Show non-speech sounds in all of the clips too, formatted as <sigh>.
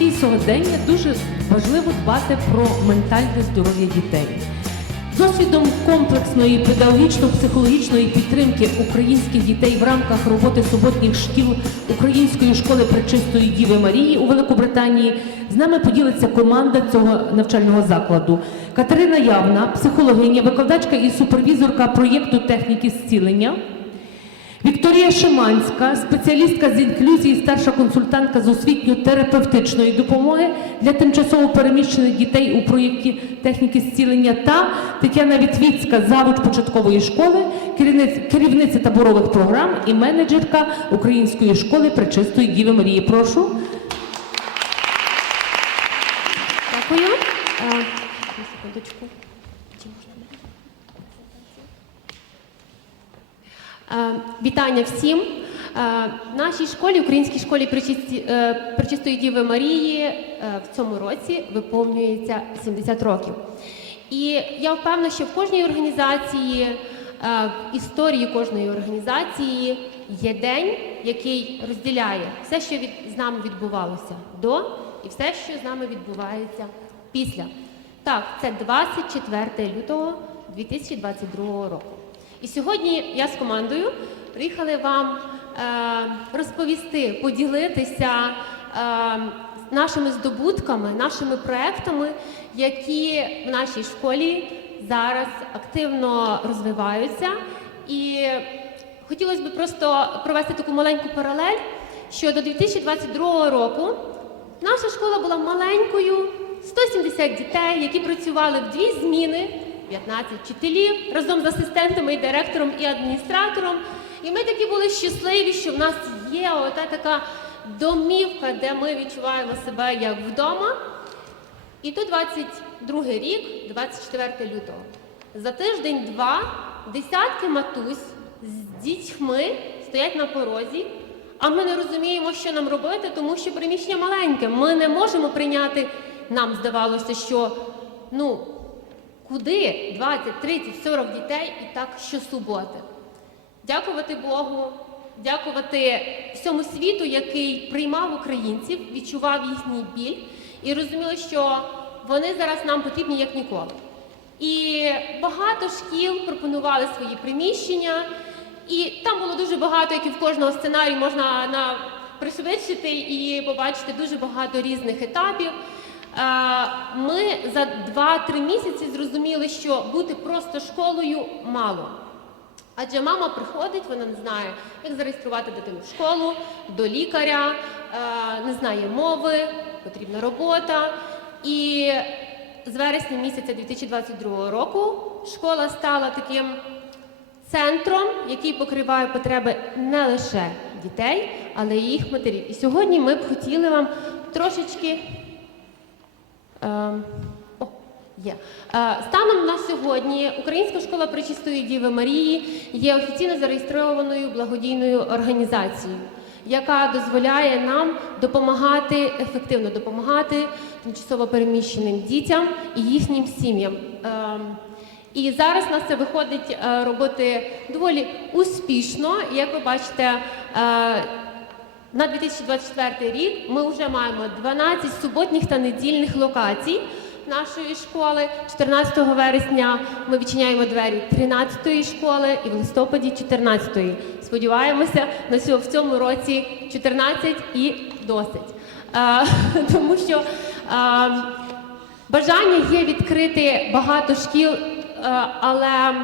і сьогодення дуже важливо дбати про ментальне здоров'я дітей. Досвідом комплексної педагогічно-психологічної підтримки українських дітей в рамках роботи суботніх шкіл Української школи Пречистої Діви Марії у Великобританії з нами поділиться команда цього навчального закладу. Катерина Явна, психологиня, викладачка і супервізорка проєкту техніки зцілення. Вікторія Шиманська, спеціалістка з інклюзії, старша консультантка з освітньо-терапевтичної допомоги для тимчасово переміщених дітей у проєкті техніки зцілення та Тетяна Вітвіцька, завуч початкової школи, керівниця таборових програм і менеджерка Української школи Пречистої Діви Марії. Прошу. Дякую. Е, секундочку. Чи можна? Е, Вітання всім. Е, В нашій школі, українській школі е, Пречистої Діви Марії, е, в цьому році виповнюється 70 років. І я впевнена, що в кожній організації, е, в історії кожної організації є день, який розділяє все, що від, з нами відбувалося до, і все, що з нами відбувається після. Так, це 24 лютого 2022 року. І сьогодні я з командою приїхали вам е, розповісти, поділитися е, нашими здобутками, нашими проектами, які в нашій школі зараз активно розвиваються. І хотілося б просто провести таку маленьку паралель, що до 2022 року наша школа була маленькою, 170 дітей, які працювали в дві зміни, 15 вчителів разом з асистентами і директором і адміністратором. І ми такі були щасливі, що в нас є ота така домівка, де ми відчуваємо себе як вдома. І тут 22 рік, 24 лютого. За тиждень-два десятки матусь з дітьми стоять на порозі, а ми не розуміємо, що нам робити, тому що приміщення маленьке. Ми не можемо прийняти. Нам здавалося, що ну куди 20, 30, 40 дітей і так щосуботи. Дякувати Богу, дякувати всьому світу, який приймав українців, відчував їхній біль і розуміли, що вони зараз нам потрібні як ніколи. І багато шкіл пропонували свої приміщення, і там було дуже багато, як і в кожного сценарію можна на пришвидшити і побачити дуже багато різних етапів. Е, Ми за 2-3 місяці зрозуміли, що бути просто школою мало. Адже мама приходить, вона не знає, як зареєструвати дитину в школу, до лікаря, е, не знає мови, потрібна робота. І з вересня місяця 2022 року школа стала таким центром, який покриває потреби не лише дітей, але й їх матерів. І сьогодні ми б хотіли вам трошечки. Е, о, Є. Е, Станом на сьогодні Українська школа Пречистої Діви Марії є офіційно зареєстрованою благодійною організацією, яка дозволяє нам допомагати ефективно допомагати тимчасово переміщеним дітям і їхнім сім'ям. Ем, І зараз нас це виходить е, робити доволі успішно. Як ви бачите, е, на 2024 рік ми вже маємо 12 суботніх та недільних локацій нашої школи. 14 вересня ми відчиняємо двері 13-ї школи і в листопаді 14-ї. Сподіваємося, на цьому в цьому році 14 і досить. Е, <laughs> Тому що е, бажання є відкрити багато шкіл, е, але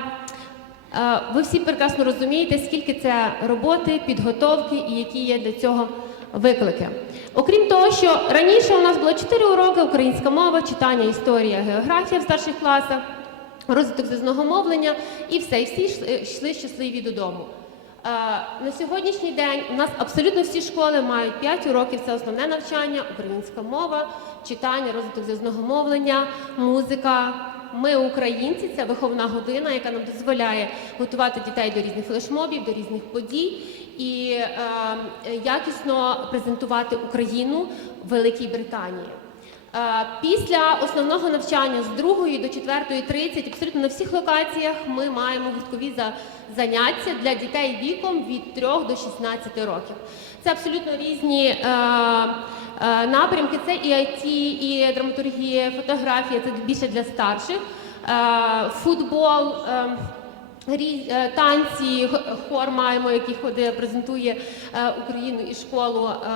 Ви всі прекрасно розумієте, скільки це роботи, підготовки і які є для цього виклики. Окрім того, що раніше у нас було 4 уроки українська мова, читання, історія, географія в старших класах, розвиток зв'язного мовлення і все, і всі йшли- щасливі додому. Е, На сьогоднішній день у нас абсолютно всі школи мають 5 уроків. Це основне навчання, українська мова, читання, розвиток зв'язного мовлення, музика. Ми українці, це виховна година, яка нам дозволяє готувати дітей до різних флешмобів, до різних подій і е, якісно презентувати Україну в Великій Британії. Е, Після основного навчання з 2 до 4.30 абсолютно на всіх локаціях ми маємо гурткові за- заняття для дітей віком від 3 до 16 років. Це абсолютно різні е, напрямки. Це і IT, і драматургія, фотографія, це більше для старших, е, футбол. е, е, танці, хор маємо, який ходить, презентує е, Україну і школу. Е,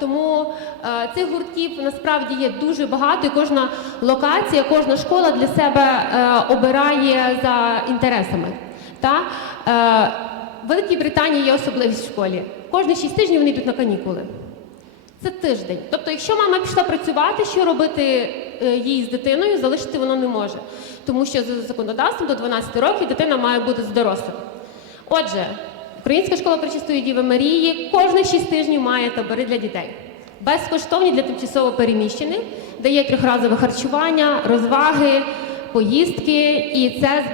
Тому е, цих гуртків насправді є дуже багато, і кожна локація, кожна школа для себе е, обирає за інтересами. Е, В Великій Британії є особливість в школі. Кожні 6 тижнів вони йдуть на канікули. Це тиждень. Тобто, якщо мама пішла працювати, що робити е, їй з дитиною, залишити воно не може. Тому що за законодавством до 12 років дитина має бути з дорослим. Отже, Українська школа Пречистої Діви Марії кожних 6 тижнів має табори для дітей. Безкоштовні для тимчасово переміщених, дає трьохразове харчування, розваги, поїздки, і це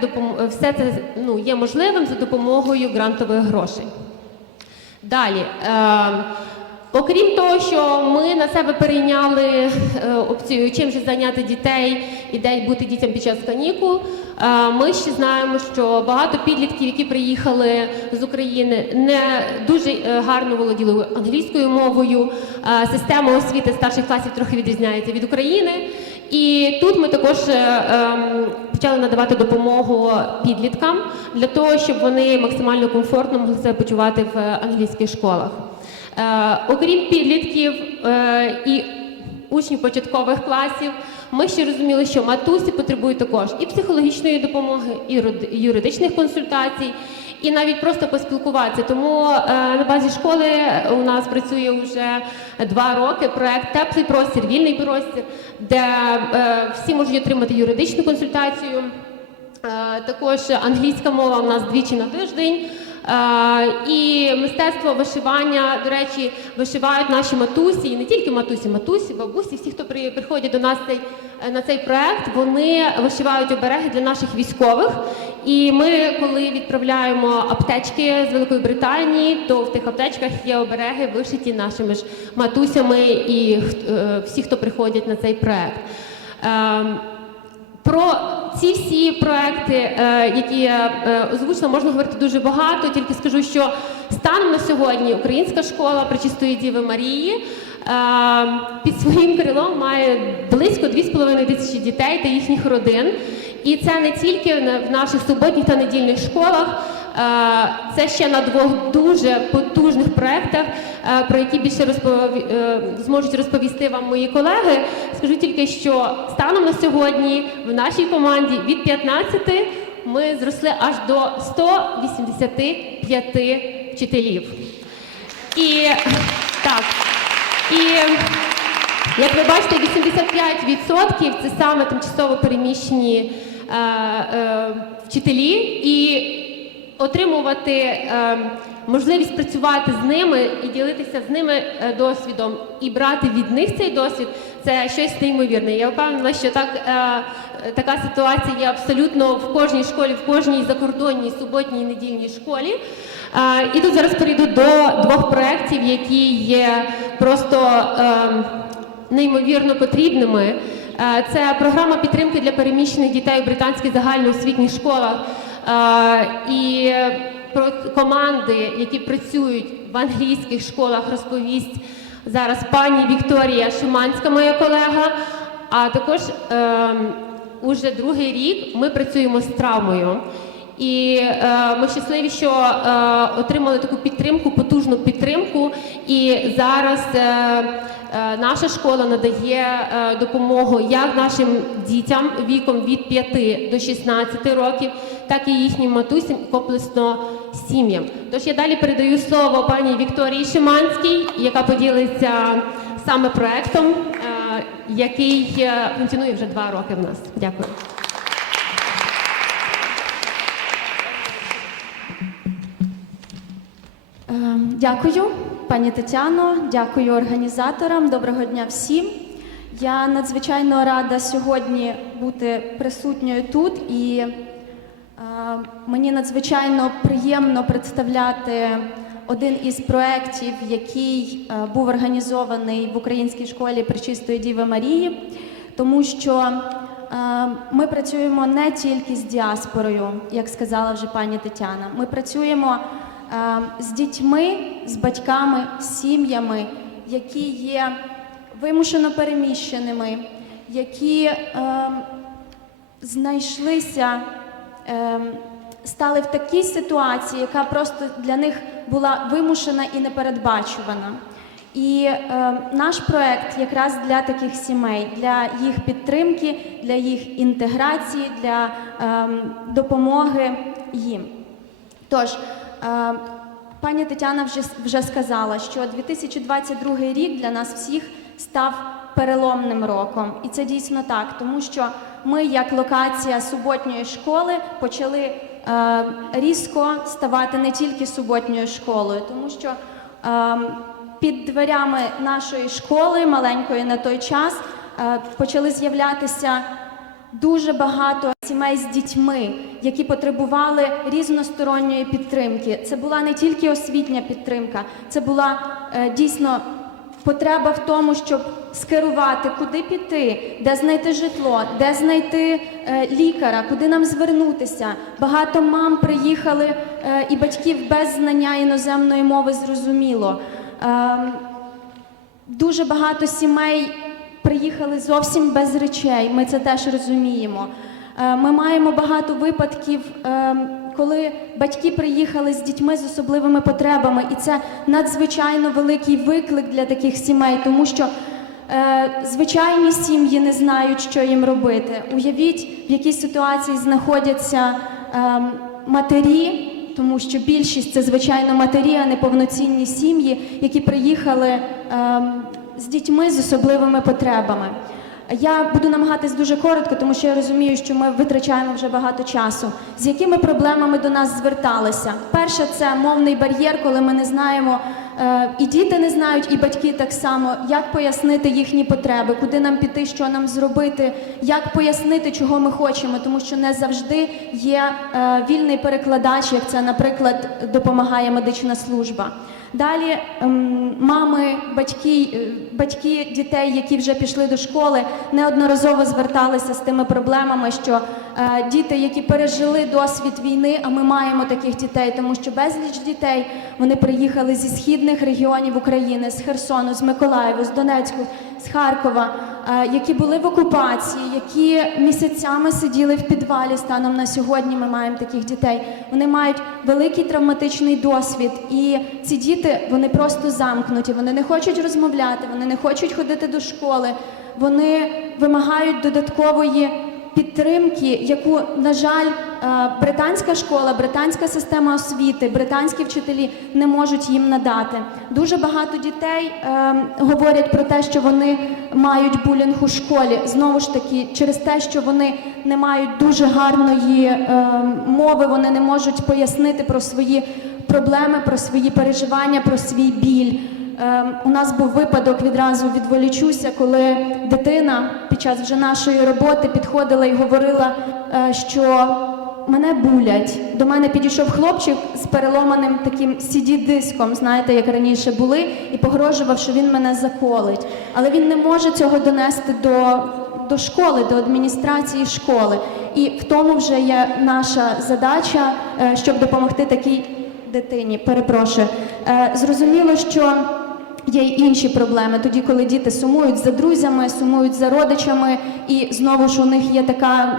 все це ну, є можливим за допомогою грантових грошей. Далі. Е, окрім того, що ми на себе перейняли е, опцію, чим же зайняти дітей і де бути дітям під час канікул. е, ми ще знаємо, що багато підлітків, які приїхали з України, не дуже е, гарно володіли англійською мовою. Система освіти старших класів трохи відрізняється від України. І тут ми також ем, почали надавати допомогу підліткам для того, щоб вони максимально комфортно могли себе почувати в англійських школах. Е, окрім підлітків е, і учнів початкових класів, ми ще розуміли, що матусі потребують також і психологічної допомоги, і юридичних консультацій. І навіть просто поспілкуватися. Тому е, на базі школи у нас працює вже два роки проект Теплий простір, вільний простір, де всі можуть отримати юридичну консультацію. Також англійська мова у нас двічі на тиждень. Е, і мистецтво вишивання, до речі, вишивають наші матусі, і не тільки матусі, матусі, бабусі, всі, хто при- приходять до нас цей, е, на цей проект, вони вишивають обереги для наших військових. І ми, коли відправляємо аптечки з Великої Британії, то в тих аптечках є обереги, вишиті нашими ж матусями і е, всі, хто приходять на цей проект. Ем, про ці всі проекти, е, які я е, озвучила, можна говорити дуже багато. Тільки скажу, що станом на сьогодні Українська школа Пречистої Діви Марії е, під своїм крилом має близько 2,5 тисячі дітей та їхніх родин. І це не тільки в наших суботніх та недільних школах. е, Це ще на двох дуже потужних проєктах, е, про які більше розпові- е, зможуть розповісти вам мої колеги. Скажу тільки, що станом на сьогодні в нашій команді від 15 ми зросли аж до 185 вчителів. І так, і як ви бачите, 85% це саме тимчасово переміщені е, е, вчителі, і отримувати е, можливість працювати з ними і ділитися з ними е, досвідом і брати від них цей досвід це щось неймовірне. Я впевнена, що так, е, така ситуація є абсолютно в кожній школі, в кожній закордонній суботній і недільній школі. Е, І тут зараз перейду до двох проєктів, які є просто ем, неймовірно потрібними. Е, Це програма підтримки для переміщених дітей у британських загальноосвітніх школах. Е, І команди, які працюють в англійських школах, розповість зараз пані Вікторія Шиманська, моя колега. А також ем, уже другий рік ми працюємо з травмою. І е, ми щасливі, що е, отримали таку підтримку, потужну підтримку. І зараз е, наша школа надає е, допомогу як нашим дітям віком від 5 до 16 років, так і їхнім матусям і комплексно сім'ям. Тож я далі передаю слово пані Вікторії Шиманській, яка поділиться саме проектом, е, який е, функціонує вже два роки в нас. Дякую. Е, Дякую, пані Тетяно, дякую організаторам. Доброго дня всім. Я надзвичайно рада сьогодні бути присутньою тут і е, мені надзвичайно приємно представляти один із проєктів, який е, був організований в українській школі Пречистої Діви Марії, тому що е, ми працюємо не тільки з діаспорою, як сказала вже пані Тетяна. Ми працюємо з дітьми, з батьками, з сім'ями, які є вимушено переміщеними, які е, знайшлися, ем, стали в такій ситуації, яка просто для них була вимушена і непередбачувана. І е, наш проект якраз для таких сімей, для їх підтримки, для їх інтеграції, для ем, допомоги їм. Тож, е, пані Тетяна вже, вже сказала, що 2022 рік для нас всіх став переломним роком. І це дійсно так, тому що ми, як локація суботньої школи, почали е, різко ставати не тільки суботньою школою, тому що е, під дверями нашої школи, маленької на той час, е, почали з'являтися дуже багато сімей з дітьми, які потребували різносторонньої підтримки. Це була не тільки освітня підтримка, це була е, дійсно потреба в тому, щоб скерувати, куди піти, де знайти житло, де знайти е, лікаря, куди нам звернутися. Багато мам приїхали е, і батьків без знання іноземної мови зрозуміло. Ем, Дуже багато сімей приїхали зовсім без речей. Ми це теж розуміємо. Е, Ми маємо багато випадків, е, коли батьки приїхали з дітьми з особливими потребами, і це надзвичайно великий виклик для таких сімей, тому що е, звичайні сім'ї не знають, що їм робити. Уявіть, в якій ситуації знаходяться матері тому що більшість це звичайно матері, а не повноцінні сім'ї, які приїхали з дітьми з особливими потребами. Я буду намагатись дуже коротко, тому що я розумію, що ми витрачаємо вже багато часу. З якими проблемами до нас зверталися? Перше, це мовний бар'єр, коли ми не знаємо, е, і діти не знають, і батьки так само, як пояснити їхні потреби, куди нам піти, що нам зробити, як пояснити, чого ми хочемо, тому що не завжди є е, вільний перекладач, як це, наприклад, допомагає медична служба. Далі ем, мами, батьки, е, батьки дітей, які вже пішли до школи, неодноразово зверталися з тими проблемами, що е, діти, які пережили досвід війни, а ми маємо таких дітей, тому що безліч дітей вони приїхали зі східних регіонів України, з Херсону, з Миколаєва, з Донецьку, з Харкова, е, які були в окупації, які місяцями сиділи в підвалі. Станом на сьогодні ми маємо таких дітей. Вони мають великий травматичний досвід, і ці діти вони просто замкнуті. Вони не хочуть розмовляти, вони не хочуть ходити до школи. Вони вимагають додаткової підтримки, яку, на жаль, е, британська школа, британська система освіти, британські вчителі не можуть їм надати. Дуже багато дітей е, говорять про те, що вони мають булінг у школі. Знову ж таки, через те, що вони не мають дуже гарної е, мови, вони не можуть пояснити про свої проблеми, про свої переживання, про свій біль. Ем, У нас був випадок відразу відволічуся, коли дитина під час вже нашої роботи підходила і говорила, е, що мене булять. До мене підійшов хлопчик з переломаним таким CD-диском, знаєте, як раніше були, і погрожував, що він мене заколить. Але він не може цього донести до, до школи, до адміністрації школи. І в тому вже є наша задача, е, щоб допомогти такій дитині. Перепрошую. Е, Зрозуміло, що. Є й інші проблеми, тоді, коли діти сумують за друзями, сумують за родичами, і знову ж у них є така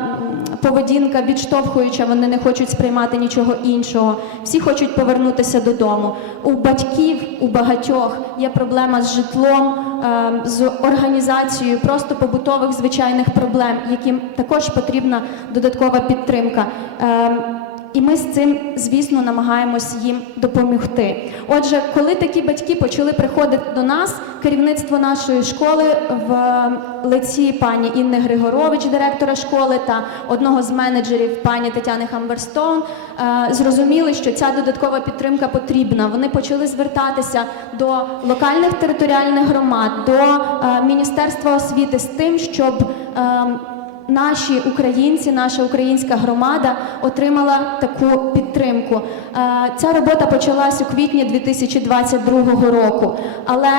поведінка відштовхуюча, вони не хочуть сприймати нічого іншого. Всі хочуть повернутися додому. У батьків, у багатьох є проблема з житлом, е, з організацією просто побутових звичайних проблем, яким також потрібна додаткова підтримка. Е, і ми з цим, звісно, намагаємось їм допомогти. Отже, коли такі батьки почали приходити до нас, керівництво нашої школи в лиці пані Інни Григорович, директора школи, та одного з менеджерів пані Тетяни Хамберстоун, е, зрозуміли, що ця додаткова підтримка потрібна. Вони почали звертатися до локальних територіальних громад, до е, Міністерства освіти з тим, щоб. Наші українці, наша українська громада отримала таку підтримку. Е, Ця робота почалась у квітні 2022 року, але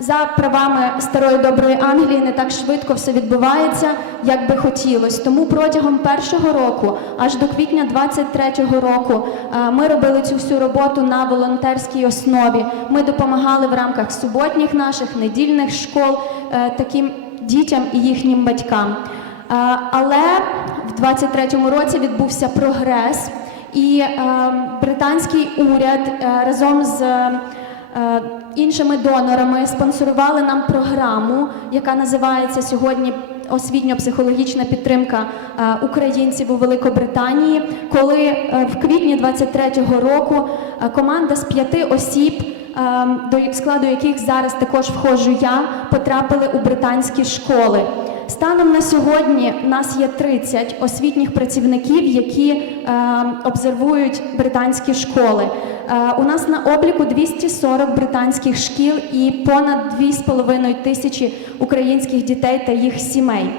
за правами старої доброї Англії не так швидко все відбувається, як би хотілося. Тому протягом першого року, аж до квітня 23-го року, е, ми робили цю всю роботу на волонтерській основі. Ми допомагали в рамках суботніх наших недільних школ е, таким дітям і їхнім батькам. Е, Але в 23-му році відбувся прогрес, і е, британський уряд е, разом з іншими донорами спонсорували нам програму, яка називається сьогодні освітньо-психологічна підтримка українців у Великобританії. Коли в квітні 23-го року команда з п'яти осіб, до складу яких зараз також входжу я, потрапили у британські школи. Станом на сьогодні в нас є 30 освітніх працівників, які е, обсервують британські школи. Е, у нас на обліку 240 британських шкіл і понад 2,5 тисячі українських дітей та їх сімей.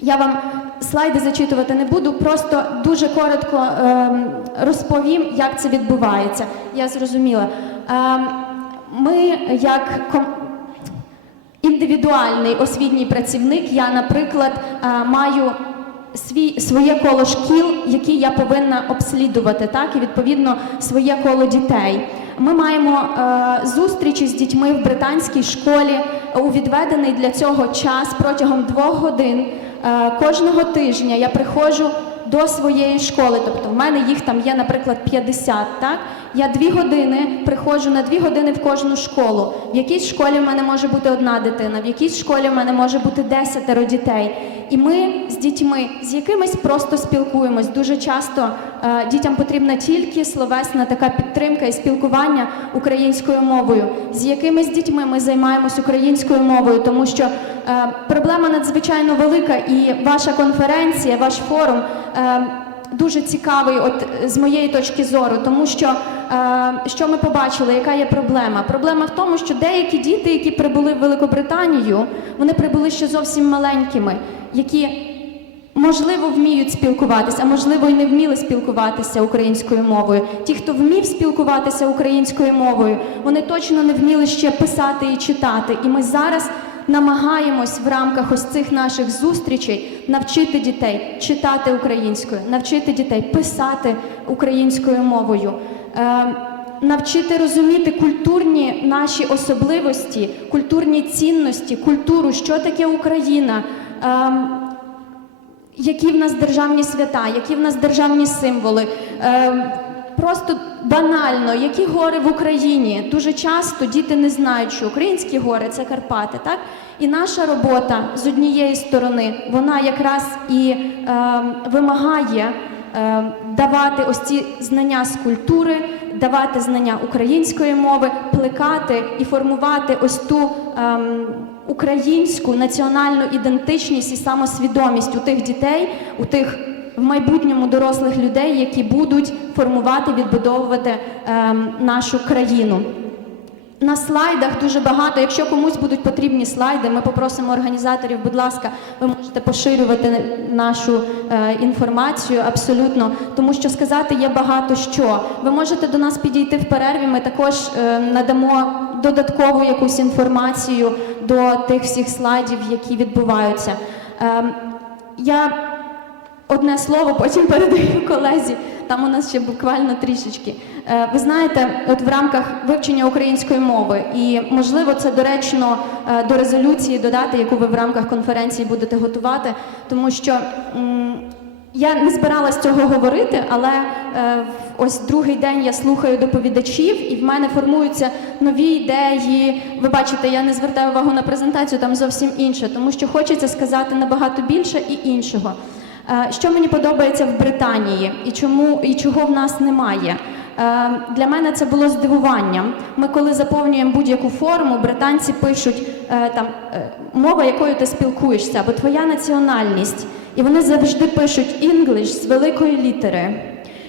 Я вам слайди зачитувати не буду, просто дуже коротко ем, розповім, як це відбувається. Я зрозуміла. Ем, ми, як індивідуальний освітній працівник, я, наприклад, е, маю свій, своє коло шкіл, які я повинна обслідувати, так, і відповідно своє коло дітей. Ми маємо е, зустрічі з дітьми в британській школі у відведений для цього час протягом двох годин. Е, кожного тижня я приходжу до своєї школи, тобто в мене їх там є, наприклад, 50, так? Я дві години приходжу на дві години в кожну школу. В якійсь школі в мене може бути одна дитина, в якійсь школі в мене може бути десятеро дітей. І ми з дітьми з якимись просто спілкуємось. Дуже часто е, дітям потрібна тільки словесна така підтримка і спілкування українською мовою. З якимись дітьми ми займаємось українською мовою, тому що е, проблема надзвичайно велика, і ваша конференція, ваш форум. Е, Дуже цікавий, от з моєї точки зору, тому що е, що ми побачили, яка є проблема? Проблема в тому, що деякі діти, які прибули в Великобританію, вони прибули ще зовсім маленькими, які можливо вміють спілкуватися, а можливо і не вміли спілкуватися українською мовою. Ті, хто вмів спілкуватися українською мовою, вони точно не вміли ще писати і читати. І ми зараз намагаємось в рамках ось цих наших зустрічей навчити дітей читати українською, навчити дітей писати українською мовою. Е, Навчити розуміти культурні наші особливості, культурні цінності, культуру, що таке Україна, ем, які в нас державні свята, які в нас державні символи. Ем, Просто банально, які гори в Україні. Дуже часто діти не знають, що українські гори це Карпати, так? І наша робота з однієї сторони, вона якраз і ем, вимагає ем, давати ось ці знання з культури, давати знання української мови, плекати і формувати ось ту ем, українську національну ідентичність і самосвідомість у тих дітей, у тих в майбутньому дорослих людей, які будуть формувати, відбудовувати ем, нашу країну. На слайдах дуже багато. Якщо комусь будуть потрібні слайди, ми попросимо організаторів, будь ласка, ви можете поширювати нашу е, інформацію абсолютно, тому що сказати є багато що. Ви можете до нас підійти в перерві. Ми також е, надамо додаткову якусь інформацію до тих всіх слайдів, які відбуваються. Ем, я Одне слово, потім передаю колезі. Там у нас ще буквально трішечки. Е, Ви знаєте, от в рамках вивчення української мови, і можливо це доречно е, до резолюції додати, яку ви в рамках конференції будете готувати, тому що я не збиралась цього говорити, але е, ось другий день я слухаю доповідачів, і в мене формуються нові ідеї. Ви бачите, я не звертаю увагу на презентацію, там зовсім інше, тому що хочеться сказати набагато більше і іншого. Е, Що мені подобається в Британії і чому і чого в нас немає? Е, Для мене це було здивуванням. Ми, коли заповнюємо будь-яку форму, британці пишуть е, там мова, якою ти спілкуєшся, або твоя національність. І вони завжди пишуть English з великої літери.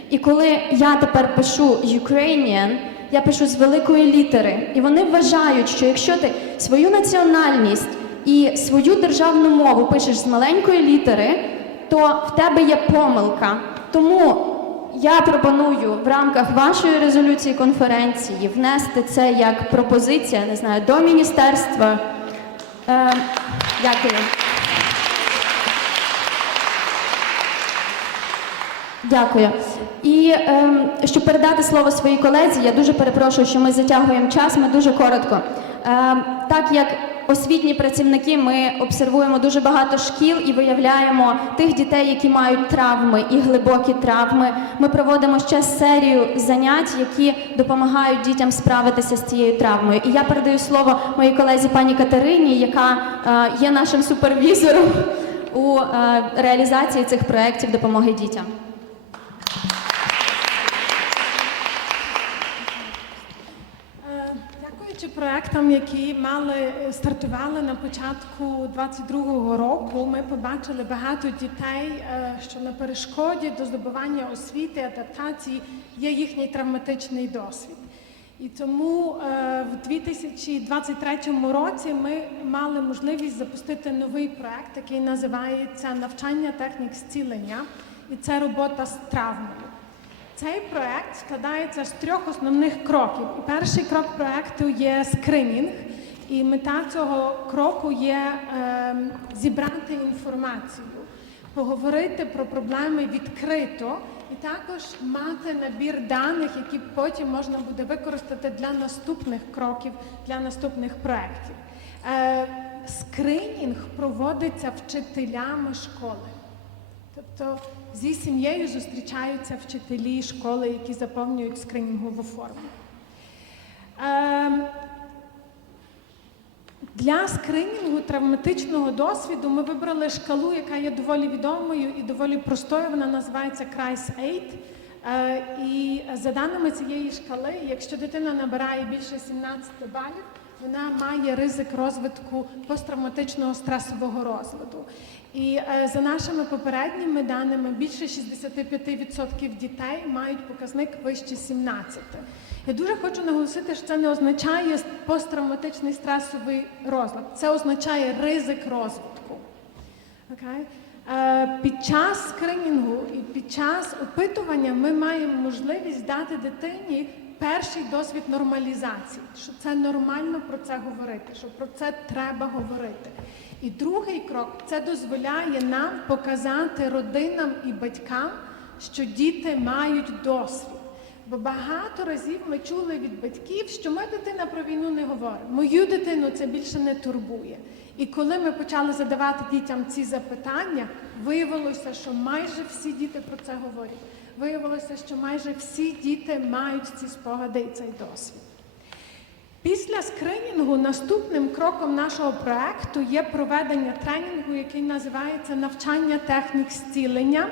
І коли я тепер пишу Ukrainian, я пишу з великої літери. І вони вважають, що якщо ти свою національність і свою державну мову пишеш з маленької літери, то в тебе є помилка. Тому я пропоную в рамках вашої резолюції конференції внести це як пропозиція, не знаю, до міністерства. Е, дякую. Дякую. І ем, щоб передати слово своїй колезі, я дуже перепрошую, що ми затягуємо час. Ми дуже коротко. Ем, так як освітні працівники, ми обсервуємо дуже багато шкіл і виявляємо тих дітей, які мають травми і глибокі травми. Ми проводимо ще серію занять, які допомагають дітям справитися з цією травмою. І я передаю слово моїй колезі пані Катерині, яка е, є нашим супервізором у е, реалізації цих проєктів допомоги дітям. Е, Дякуючи проектам, які мали е, стартували на початку 22-го року, ми побачили багато дітей, е, що на перешкоді до здобування освіти, адаптації є їхній травматичний досвід. І тому е, в 2023 році ми мали можливість запустити новий проект, який називається Навчання технік зцілення, і це робота з травмою. Цей проект складається з трьох основних кроків. І перший крок проекту є скринінг, і мета цього кроку є ем, зібрати інформацію, поговорити про проблеми відкрито і також мати набір даних, які потім можна буде використати для наступних кроків, для наступних проєктів. Е, скринінг проводиться вчителями школи. Тобто зі сім'єю зустрічаються вчителі школи, які заповнюють скринінгову форму. Ем, Для скринінгу травматичного досвіду ми вибрали шкалу, яка є доволі відомою і доволі простою. Вона називається CRISE-8. Е, І за даними цієї шкали, якщо дитина набирає більше 17 балів, вона має ризик розвитку посттравматичного стресового розладу. І е, за нашими попередніми даними, більше 65% дітей мають показник вище 17. Я дуже хочу наголосити, що це не означає посттравматичний стресовий розлад, це означає ризик розвитку. Окей? Е, Під час скринінгу і під час опитування ми маємо можливість дати дитині перший досвід нормалізації, що це нормально про це говорити, що про це треба говорити. І другий крок це дозволяє нам показати родинам і батькам, що діти мають досвід. Бо багато разів ми чули від батьків, що моя дитина про війну не говорить. Мою дитину це більше не турбує. І коли ми почали задавати дітям ці запитання, виявилося, що майже всі діти про це говорять. Виявилося, що майже всі діти мають ці спогади і цей досвід. Після скринінгу наступним кроком нашого проекту є проведення тренінгу, який називається навчання технік зцілення.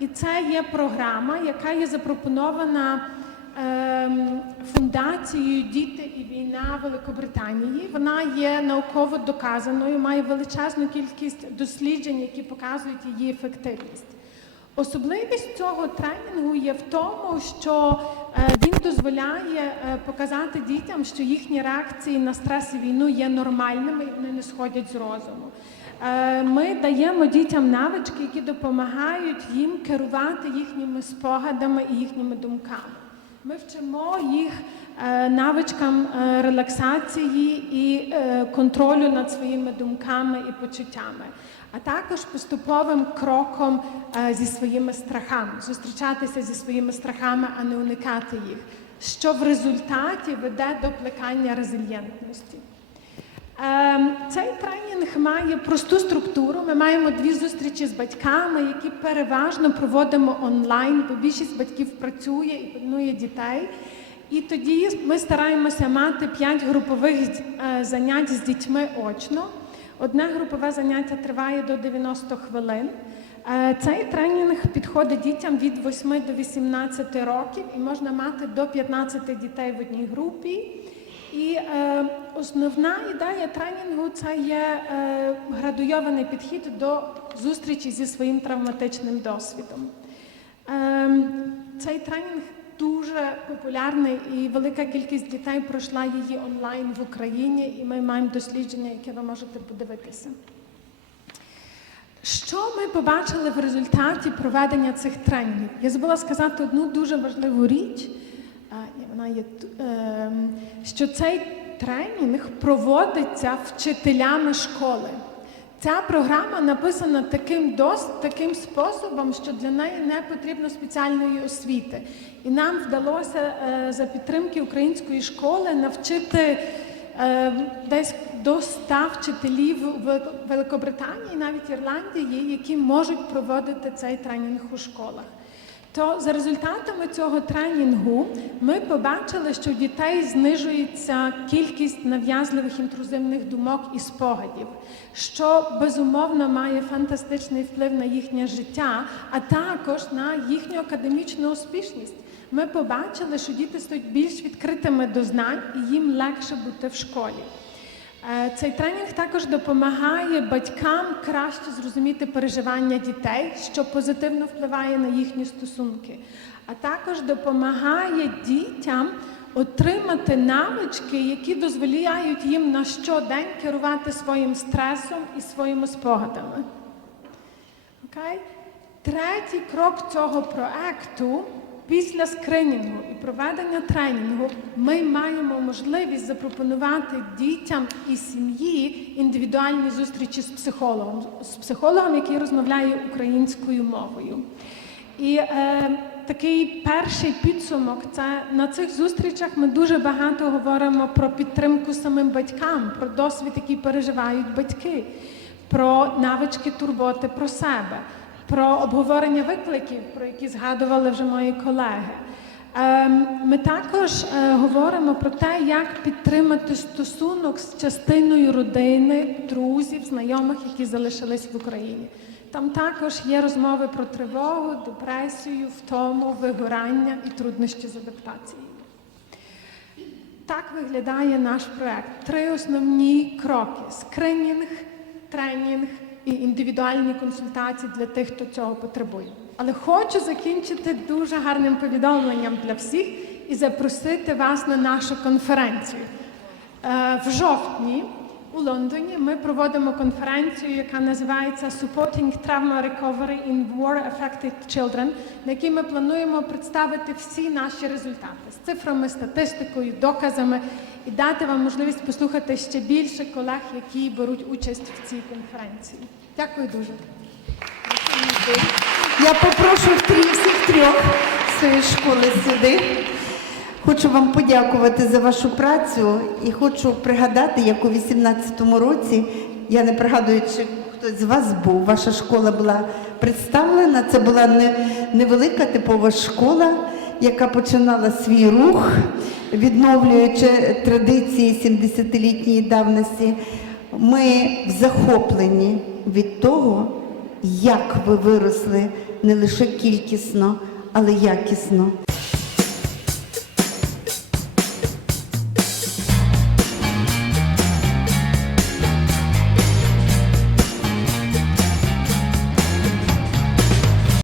І це є програма, яка є запропонована ем, фундацією Діти і війна Великобританії. Вона є науково доказаною, має величезну кількість досліджень, які показують її ефективність. Особливість цього тренінгу є в тому, що він дозволяє е, показати дітям, що їхні реакції на стрес і війну є нормальними і вони не сходять з розуму. Е, Ми даємо дітям навички, які допомагають їм керувати їхніми спогадами і їхніми думками. Ми вчимо їх е, навичкам е, релаксації і е, контролю над своїми думками і почуттями, а також поступовим кроком е, зі своїми страхами, зустрічатися зі своїми страхами, а не уникати їх, що в результаті веде до плекання резильєнтності. Ем, Цей тренінг має просту структуру. Ми маємо дві зустрічі з батьками, які переважно проводимо онлайн, бо більшість батьків працює і пильнує дітей. І тоді ми стараємося мати п'ять групових е, занять з дітьми очно. Одне групове заняття триває до 90 хвилин. Е, Цей тренінг підходить дітям від 8 до 18 років і можна мати до 15 дітей в одній групі. І е, основна ідея тренінгу це є е, градуйований підхід до зустрічі зі своїм травматичним досвідом. Е, цей тренінг дуже популярний і велика кількість дітей пройшла її онлайн в Україні, і ми маємо дослідження, яке ви можете подивитися. Що ми побачили в результаті проведення цих тренінгів? Я забула сказати одну дуже важливу річ. Вона є ем, що цей тренінг проводиться вчителями школи. Ця програма написана таким дос, таким способом, що для неї не потрібно спеціальної освіти. І нам вдалося е, за підтримки української школи навчити е, десь до 100 вчителів в Великобританії, навіть Ірландії, які можуть проводити цей тренінг у школах. То за результатами цього тренінгу ми побачили, що у дітей знижується кількість нав'язливих інтрузивних думок і спогадів, що безумовно має фантастичний вплив на їхнє життя, а також на їхню академічну успішність. Ми побачили, що діти стають більш відкритими до знань і їм легше бути в школі. Е, Цей тренінг також допомагає батькам краще зрозуміти переживання дітей, що позитивно впливає на їхні стосунки, а також допомагає дітям отримати навички, які дозволяють їм на щодень керувати своїм стресом і своїми спогадами. Окей? Третій крок цього проекту після скринінгу і проведення тренінгу ми маємо можливість запропонувати дітям і сім'ї індивідуальні зустрічі з психологом, з психологом, який розмовляє українською мовою. І е, такий перший підсумок це на цих зустрічах ми дуже багато говоримо про підтримку самим батькам, про досвід, який переживають батьки, про навички турботи про себе, про обговорення викликів, про які згадували вже мої колеги. Ем, Ми також е, говоримо про те, як підтримати стосунок з частиною родини, друзів, знайомих, які залишились в Україні. Там також є розмови про тривогу, депресію, втому, вигорання і труднощі з адаптацією. Так виглядає наш проект. Три основні кроки: скринінг, тренінг і індивідуальні консультації для тих, хто цього потребує. Але хочу закінчити дуже гарним повідомленням для всіх і запросити вас на нашу конференцію. Е, В жовтні у Лондоні ми проводимо конференцію, яка називається Supporting Trauma Recovery in War Affected Children, на якій ми плануємо представити всі наші результати з цифрами, статистикою, доказами і дати вам можливість послухати ще більше колег, які беруть участь в цій конференції. Дякую дуже. Я попрошу всіх трьох з школи сюди. Хочу вам подякувати за вашу працю і хочу пригадати, як у 18-му році, я не пригадую, чи хтось з вас був, ваша школа була представлена. Це була невелика типова школа, яка починала свій рух, відновлюючи традиції 70-літньої давності. Ми в захопленні від того, як ви виросли не лише кількісно, але якісно.